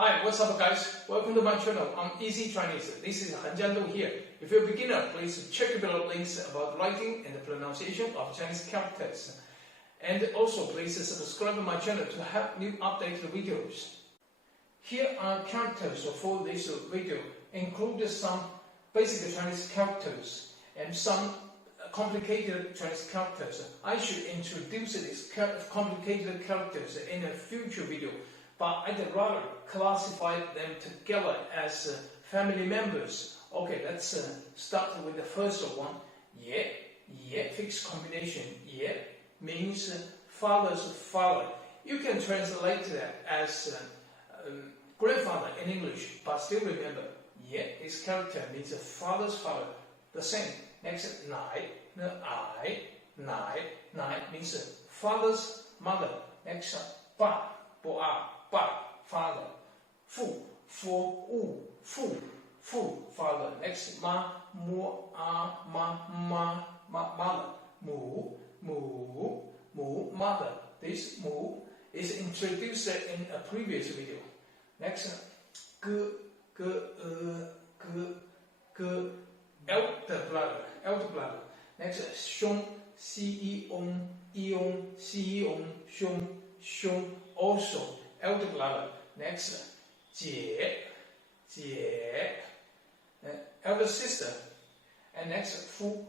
Hi, what's up guys? Welcome to my channel. I'm Easy Chinese. This is Han Jiandu here. If you're a beginner, please check the below links about writing and the pronunciation of Chinese characters. And also please subscribe to my channel to have new updated videos. Here are characters for this video. Include some basic Chinese characters and some complicated Chinese characters. I should introduce these complicated characters in a future video, but I'd rather classify them together as family members. Okay, let's start with the first one. Ye, fixed combination. Ye means father's father. You can translate that as grandfather in English, but still remember, ye, this character means father's father. The same. Next, nai means father's mother. Next, ba, father. Fu, father. Next, mother. Mu, mother. This mu is introduced in a previous video. Next, elder brother. Next, xiong, xiong, also elder brother. Next, jie, elder sister. And next, fu,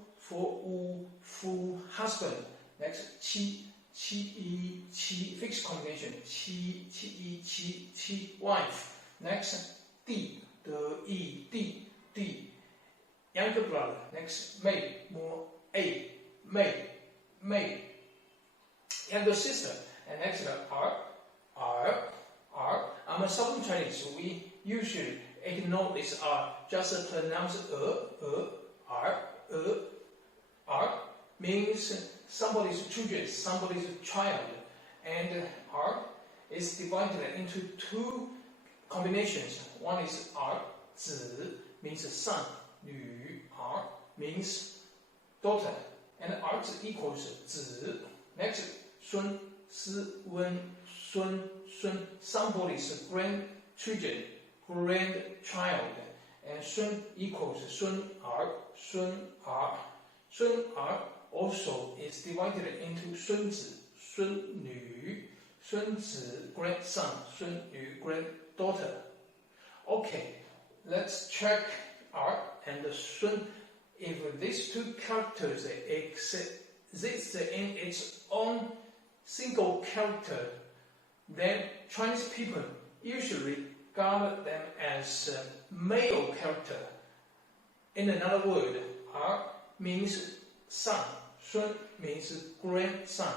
husband. Next, qi, fixed combination. Qi, wife. Next, di, younger brother. Next, mei, younger sister. And next, r. I'm a Southern Chinese, so we usually ignore this r, just pronounce r means somebody's children, somebody's child. And r is divided into two combinations. One is r, zi means son, nu, r means daughter, and r equals zi. Next, sun, si, wen, sun, somebody's grandchildren, grandchild, and sun equals sun r. Sun r also is divided into sun zi, sun nu, sun zi grandson, sun nu granddaughter. Okay, let's check r and sun. If these two characters exist in its own single character, then Chinese people usually regard them as male character. In another word, r means son, sun means grandson.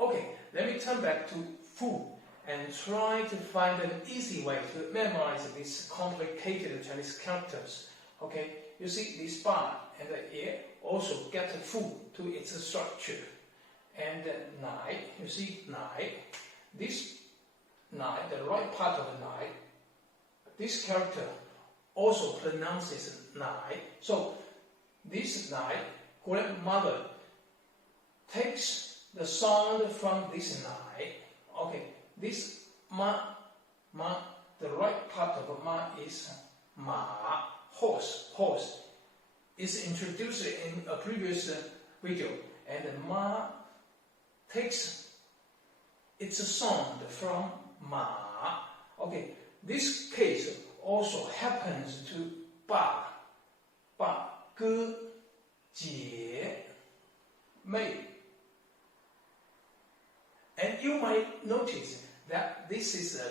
Okay, let me turn back to fu and try to find an easy way to memorize these complicated Chinese characters. Okay, you see this ba and the ye also get fu to its structure. And nai, you see nai, this nai, the right part of nai, this character also pronounces nai. So this nai, grandmother, takes the sound from this nai. Okay, this ma, the right part of ma is ma, horse is introduced in a previous video, and ma takes its sound from ma. Okay, this case also happens to ba, ge, jie, mei. And you might notice that this is a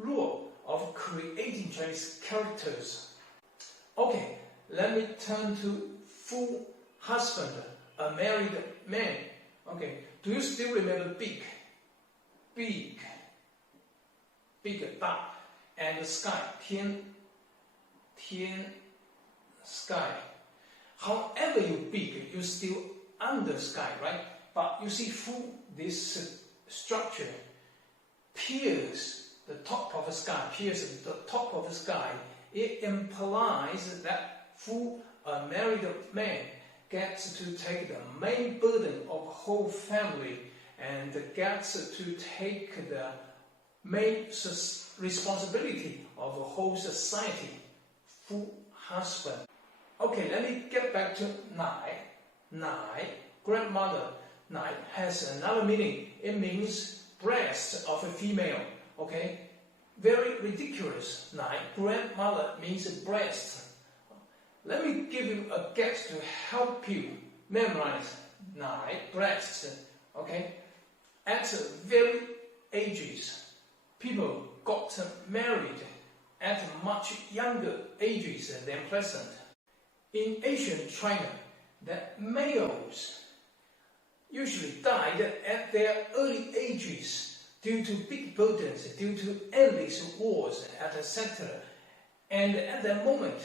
rule of creating Chinese characters. Okay, let me turn to fu, husband, a married man. Okay, do you still remember big, da, and sky, tian, sky. However you big, you still under sky, right? But you see fu, this structure pierces the top of the sky, it implies that fu, a married man, gets to take the main burden of the whole family and gets to take the main responsibility of the whole society. 夫 husband. Okay, let me get back to 奶. 奶 grandmother. 奶 has another meaning. It means breast of a female. Okay, very ridiculous. 奶 grandmother means breast. Let me give you a guess to help you memorize 奶 breast. Okay, at very ages, people got married at much younger ages than present. In ancient China, the males usually died at their early ages due to big burdens, due to endless wars, etc. And at that moment,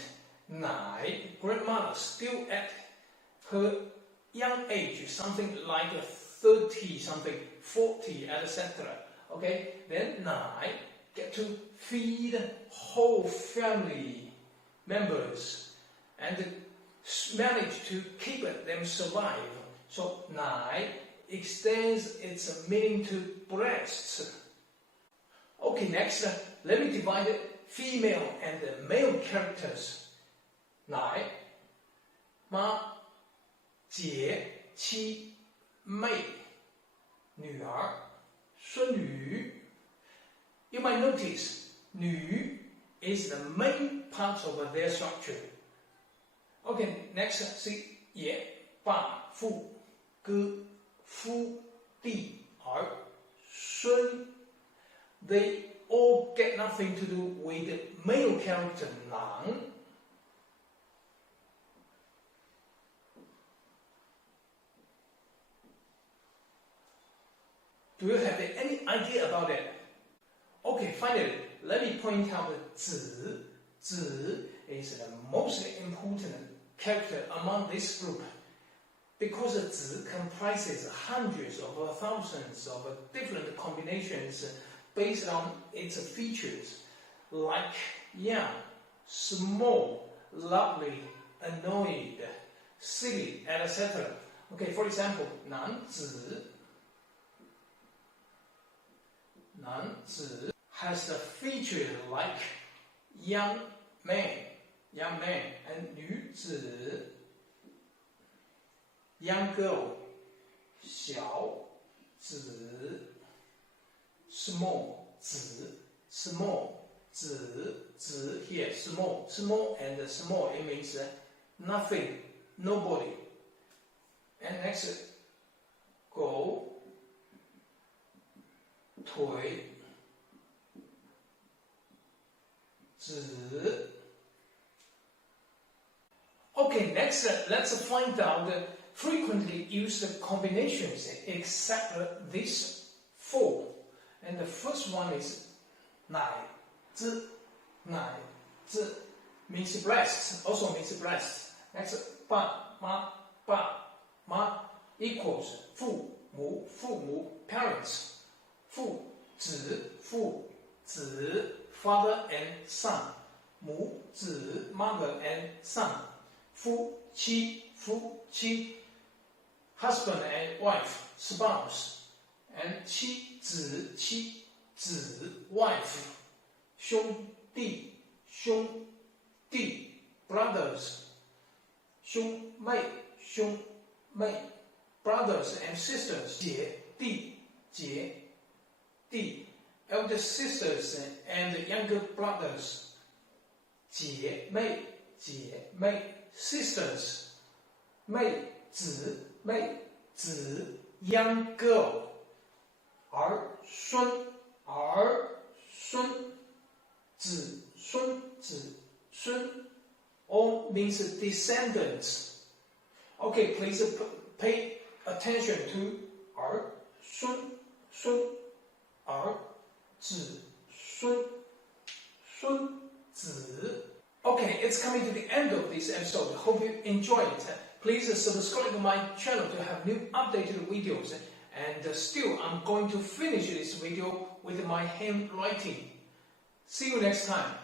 Nai, grandmother, still at her young age, something like 30 something, 40, etc. Okay, then Nai get to feed whole family members and manage to keep them survive. So Nai extends its meaning to breasts. Okay, next, let me divide female and male characters. 奶妈姐妻妹女儿孙女 You might notice 女 is the main part of their structure. Okay, next, see 爷爸父哥夫弟儿孙 They all get nothing to do with the male character 男 Do you have any idea about it? Okay, finally, let me point out that 子 is the most important character among this group because 子 comprises hundreds of thousands of different combinations based on its features, like young, small, lovely, annoyed, silly, etc. Okay, for example, 男子 has the feature like young man, and 女子 young girl, 小子 small 子 here, small and small, it means nothing, nobody. And next, 狗腿子 Okay, next let's find out the frequently used combinations except these four. And the first one is 奶子 means breast, also means breast. Next, 爸妈 equals 父母 parents. 父子 father and son. 母子 mother and son. 夫妻 husband and wife, spouse. And 妻子 wife. 兄弟 brothers. 兄妹 brothers and sisters. 姐弟 elder sisters and younger brothers. 姐妹 sisters. 妹子 young girl. 儿孙 子孙 all means descendants. Okay, please pay attention to 儿孙 儿子孙子 Okay, it's coming to the end of this episode. Hope you enjoy it. Please subscribe to my channel to have new updated videos. And still, I'm going to finish this video with my handwriting. See you next time.